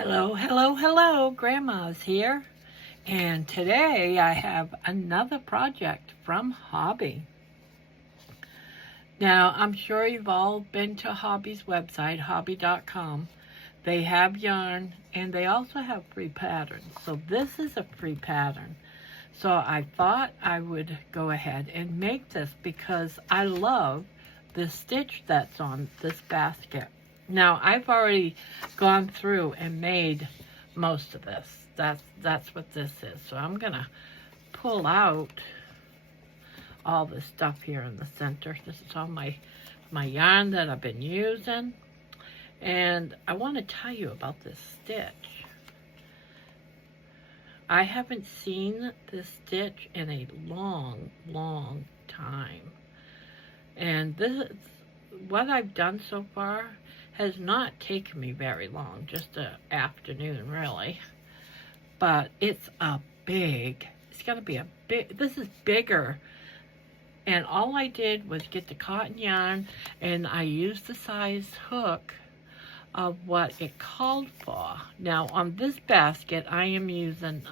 Hello, hello, hello, Grandma's here. And today I have another project from Hobby. Now, I'm sure you've all been to Hobby's website, hobby.com. They have yarn and they also have free patterns. So this is a free pattern. So I thought I would go ahead and make this because I love the stitch that's on this basket. Now, I've already gone through and made most of this. That's what this is. So I'm going to pull out all this stuff here in the center. This is all my yarn that I've been using. And I want to tell you about this stitch. I haven't seen this stitch in a long, long time. And this, what I've done so far has not taken me very long, just an afternoon really. But it's gonna be a big, this is bigger. And all I did was get the cotton yarn and I used the size hook of what it called for. Now on this basket, I am using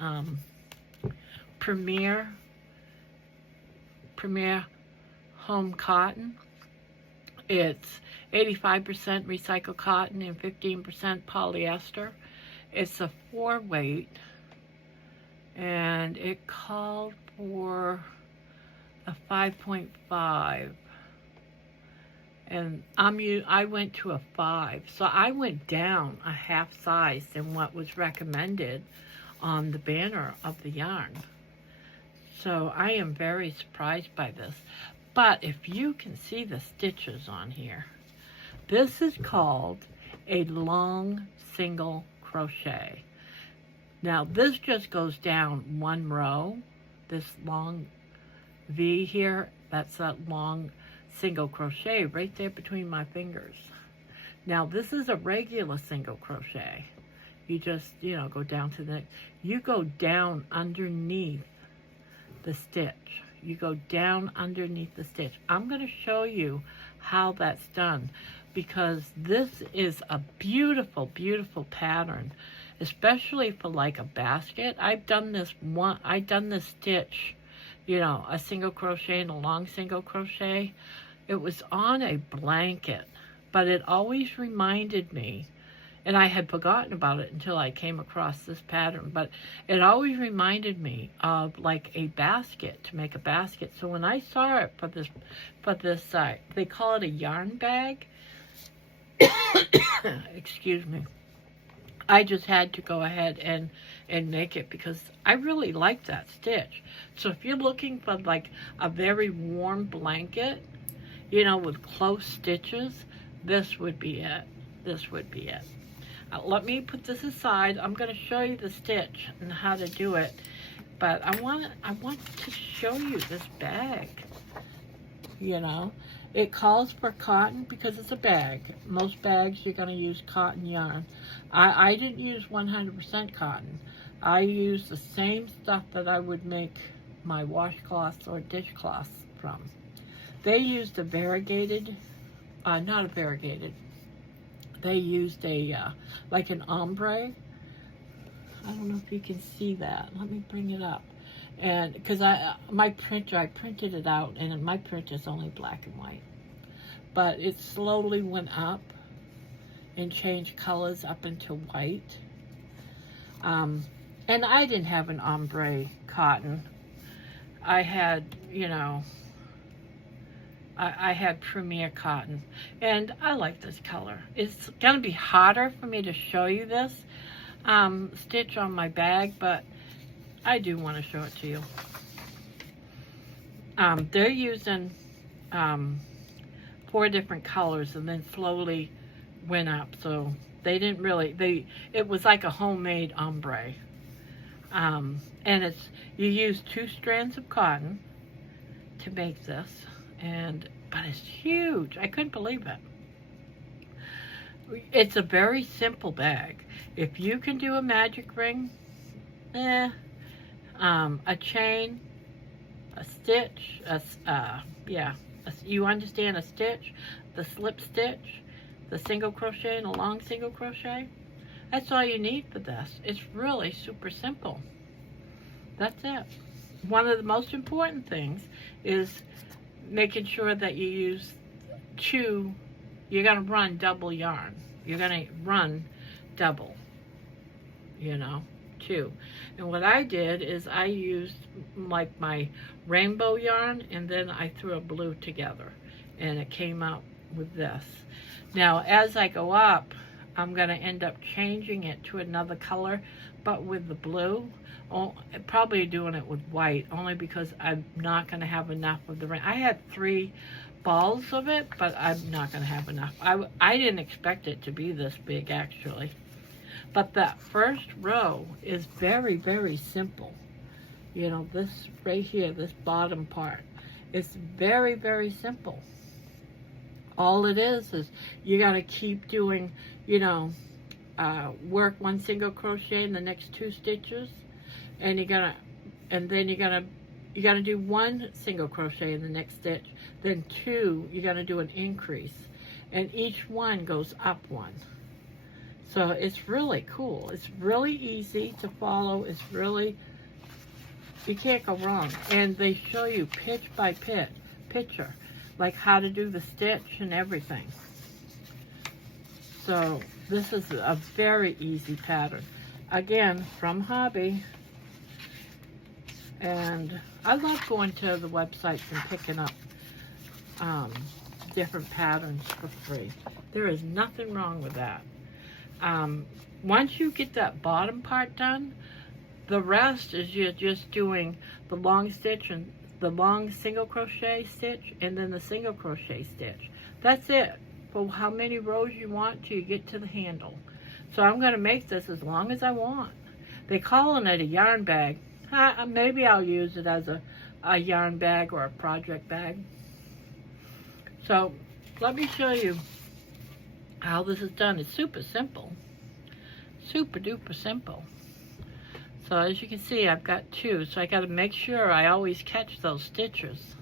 Premier Home Cotton. It's 85% recycled cotton and 15% polyester. It's a 4-weight, and it called for a 5.5, and I went to a 5, so I went down a half size than what was recommended on the banner of the yarn. So I am very surprised by this. But if you can see the stitches on here, this is called a long single crochet. Now this just goes down one row, this long V here, that's that long single crochet right there between my fingers. Now this is a regular single crochet. You just, go down to the next. You go down underneath the stitch. You go down underneath the stitch. I'm going to show you how that's done because this is a beautiful, beautiful pattern, especially for like a basket. I've done this stitch, a single crochet and a long single crochet. It was on a blanket, but it always reminded me, and I had forgotten about it until I came across this pattern, but it always reminded me of like a basket, to make a basket. So when I saw it for this they call it a yarn bag. Excuse me. I just had to go ahead and make it because I really like that stitch. So if you're looking for like a very warm blanket, with close stitches, this would be it. This would be it. Let me put this aside. I'm going to show you the stitch and how to do it. But I want to show you this bag. It calls for cotton because it's a bag. Most bags you're going to use cotton yarn. I didn't use 100% cotton. I used the same stuff that I would make my washcloths or dishcloths from. They used a variegated, not a variegated. They used like an ombre. I don't know if you can see that. Let me bring it up. And because I printed it out, and my print is only black and white. But it slowly went up and changed colors up into white. And I didn't have an ombre cotton. I had, I had Premier cotton, and I like this color. It's going to be harder for me to show you this stitch on my bag, but I do want to show it to you. They're using 4 different colors and then slowly went up, so they didn't really, it was like a homemade ombre. And you use 2 strands of cotton to make this. But it's huge. I couldn't believe it. It's a very simple bag. If you can do a magic ring, a chain, a stitch, you understand a stitch, the slip stitch, the single crochet and a long single crochet, That's all you need for this. It's really super simple. That's it. One of the most important things is making sure that you use you're going to run double yarn. You're going to run double, you know, 2. And what I did is I used like my rainbow yarn, and then I threw a blue together, and it came out with this. Now, as I go up, I'm going to end up changing it to another color, but with the blue. Probably doing it with white, only because I'm not going to have enough of the rain. I had 3 balls of it, but I'm not going to have enough. I didn't expect it to be this big, actually. But that first row is very, very simple. You know, this right here, this bottom part, it's very, very simple. All it is you got to keep doing, you know, work 1 single crochet in the next 2 stitches, and then you're gonna do 1 single crochet in the next stitch, then 2, you're gonna do an increase, and each one goes up 1. So it's really cool. It's really easy to follow. It's really, you can't go wrong. And they show you pitch by picture, like how to do the stitch and everything. So this is a very easy pattern. Again, from Hobby. And I love going to the websites and picking up different patterns for free. There is nothing wrong with that. Once you get that bottom part done, the rest is you're just doing the long stitch and the long single crochet stitch, and then the single crochet stitch. That's it. For how many rows you want till you get to the handle. So I'm going to make this as long as I want. They're calling it a yarn bag. Maybe I'll use it as a yarn bag or a project bag. So let me show you how this is done. It's super simple. Super duper simple. So as you can see, I've got 2. So I got to make sure I always catch those stitches.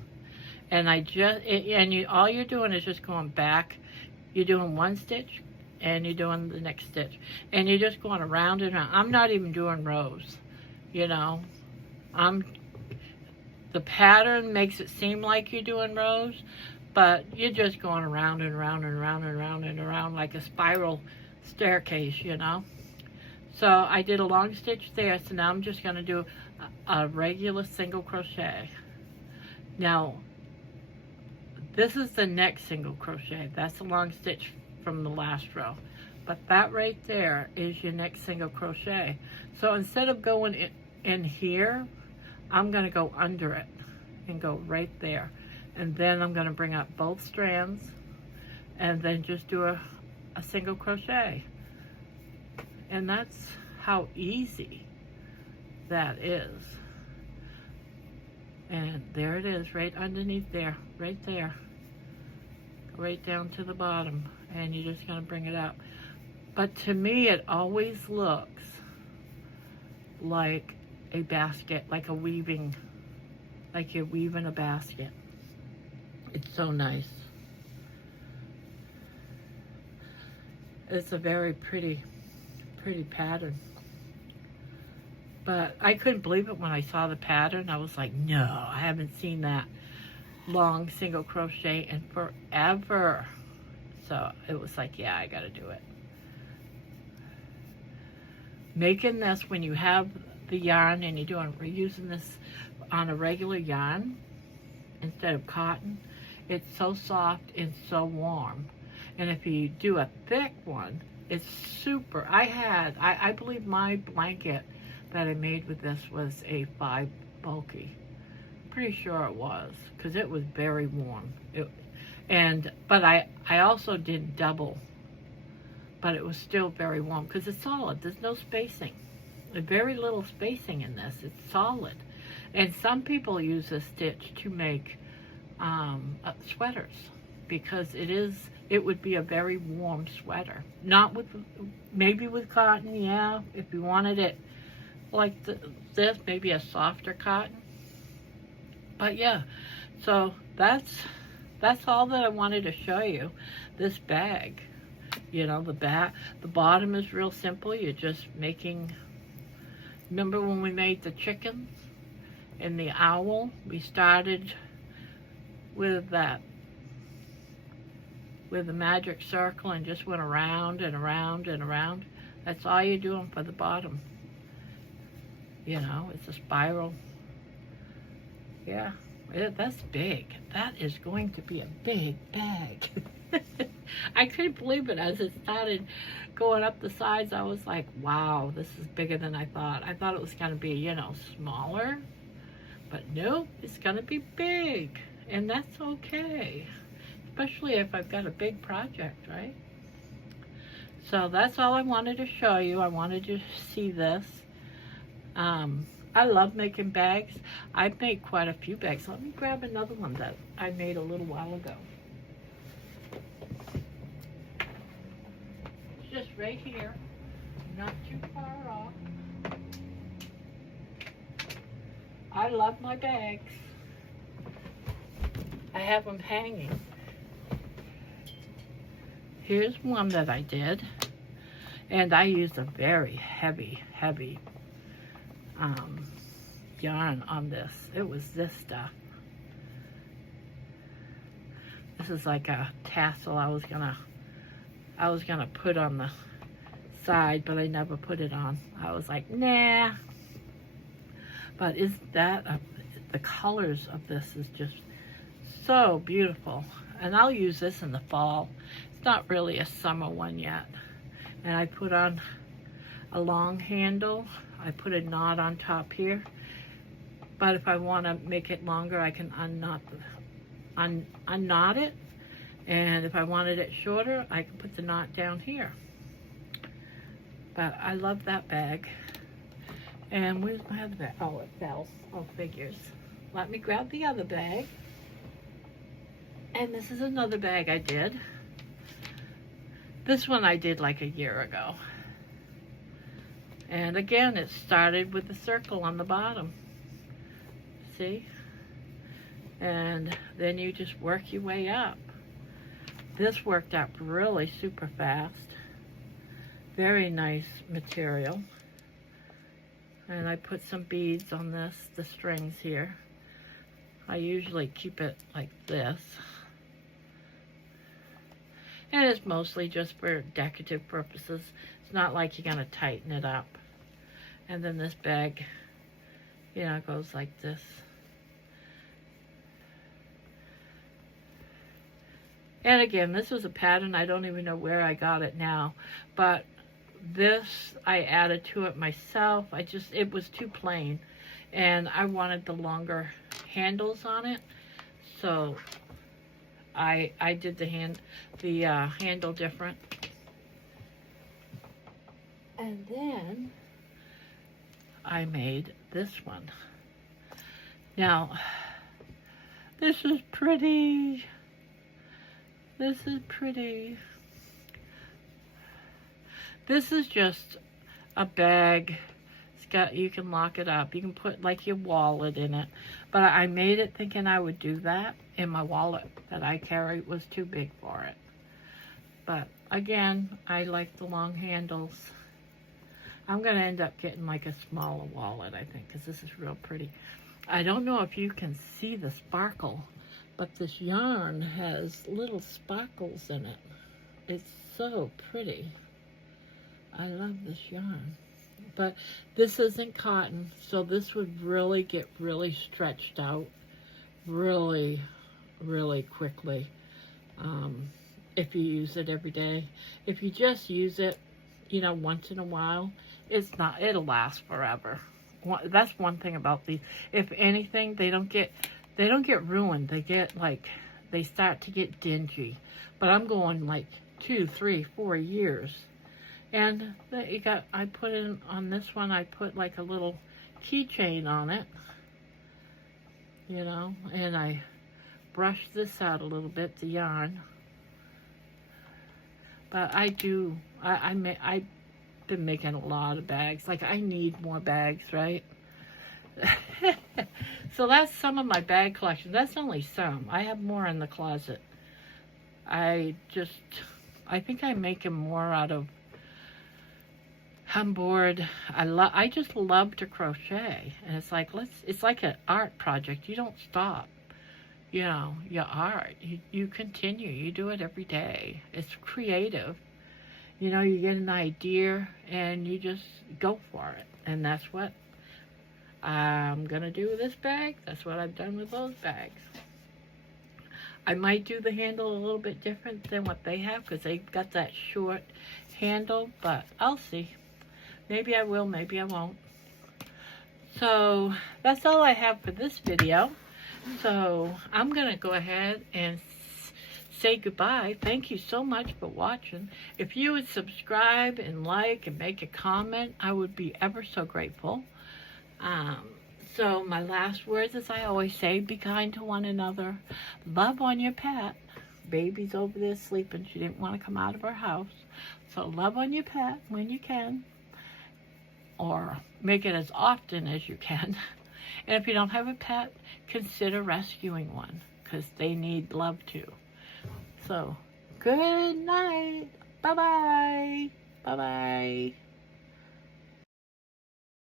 And all you're doing is just going back. You're doing 1 stitch, and you're doing the next stitch, and you're just going around and around. I'm not even doing rows, you know. The pattern makes it seem like you're doing rows, but you're just going around and around and around and around and around like a spiral staircase, you know. So I did a long stitch there, so now I'm just going to do a regular single crochet. Now, this is the next single crochet. That's the long stitch from the last row. But that right there is your next single crochet. So instead of going in here, I'm going to go under it and go right there. And then I'm going to bring up both strands and then just do a single crochet. And that's how easy that is. And there it is, right underneath there, right there. Right down to the bottom, and you're just going to bring it up. But to me, it always looks like a basket, like a weaving, like you're weaving a basket. It's so nice. It's a very pretty pattern. But I couldn't believe it when I saw the pattern. I was like, no, I haven't seen that long single crochet in forever. So it was like, yeah, I gotta do it. Making this when you have the yarn and you're using this on a regular yarn instead of cotton, it's so soft and so warm. And if you do a thick one, it's super. I believe my blanket that I made with this was a 5 bulky. Pretty sure it was, because it was very warm. But I also did double, but it was still very warm because it's solid. There's no spacing. There's very little spacing in this. It's solid. And some people use this stitch to make sweaters, because it would be a very warm sweater. Maybe with cotton, yeah, if you wanted it like this, maybe a softer cotton. But yeah, so that's all that I wanted to show you, this bag. You know, the bottom is real simple. You're just making, remember when we made the chickens and the owl? We started with that, with the magic circle and just went around and around and around. That's all you're doing for the bottom. You know, it's a spiral. Yeah, that's big. That is going to be a big bag. I couldn't believe it. As it started going up the sides, I was like, wow, this is bigger than I thought. I thought it was going to be, you know, smaller. But no, it's going to be big. And that's okay. Especially if I've got a big project, right? So that's all I wanted to show you. I wanted you to see this. I love making bags. I've made quite a few bags. Let me grab another one that I made a little while ago. It's just right here, not too far off. I love my bags. I have them hanging. Here's one that I did, and I used a very heavy yarn on this. It was this stuff. This is like a tassel I was gonna put on the side, but I never put it on. I was like, nah. But isn't that the colors of this is just so beautiful. And I'll use this in the fall. It's not really a summer one yet. And I put on a long handle. I put a knot on top here. But if I want to make it longer, I can unknot it. And if I wanted it shorter, I can put the knot down here. But I love that bag. And where's my other bag? Oh, it fell. Oh, figures. Let me grab the other bag. And this is another bag I did. This one I did like a year ago. And again, it started with the circle on the bottom. See? And then you just work your way up. This worked up really super fast. Very nice material. And I put some beads on this, the strings here. I usually keep it like this. And it's mostly just for decorative purposes. It's not like you're gonna tighten it up. And then this bag, you know, goes like this. And again, this was a pattern. I don't even know where I got it now. But this, I added to it myself. It was too plain. And I wanted the longer handles on it. So I did the handle different. And then I made this one. Now, this is pretty. This is pretty. This is just a bag. It's got, you can lock it up. You can put like your wallet in it. But I made it thinking I would do that, and my wallet that I carry was too big for it. But again, I like the long handles. I'm going to end up getting like a smaller wallet, I think, because this is real pretty. I don't know if you can see the sparkle, but this yarn has little sparkles in it. It's so pretty. I love this yarn. But this isn't cotton, so this would really get really stretched out really, really quickly if you use it every day. If you just use it, you know, once in a while, it'll last forever. That's one thing about these. If anything, they don't get ruined. They start to get dingy. But I'm going like 2, 3, 4 years. And I put in on this one, I put like a little keychain on it, you know, and I brushed this out a little bit, the yarn. But I've been making a lot of bags. Like, I need more bags, right? So that's some of my bag collection. That's only some. I have more in the closet. I just I think I'm making more out of, I'm bored. I just love to crochet. And it's like, it's like an art project. You don't stop. You know, your art. You continue. You do it every day. It's creative. You know, you get an idea and you just go for it. And that's what I'm going to do with this bag. That's what I've done with those bags. I might do the handle a little bit different than what they have because they've got that short handle, but I'll see. Maybe I will, maybe I won't. So that's all I have for this video. So I'm going to go ahead and say goodbye. Thank you so much for watching. If you would subscribe and like and make a comment, I would be ever so grateful. So my last words, as I always say, be kind to one another. Love on your pet. Baby's over there sleeping. She didn't want to come out of her house. So love on your pet when you can. Or make it as often as you can. And if you don't have a pet, consider rescuing one. Because they need love too. So, good night. Bye-bye. Bye-bye.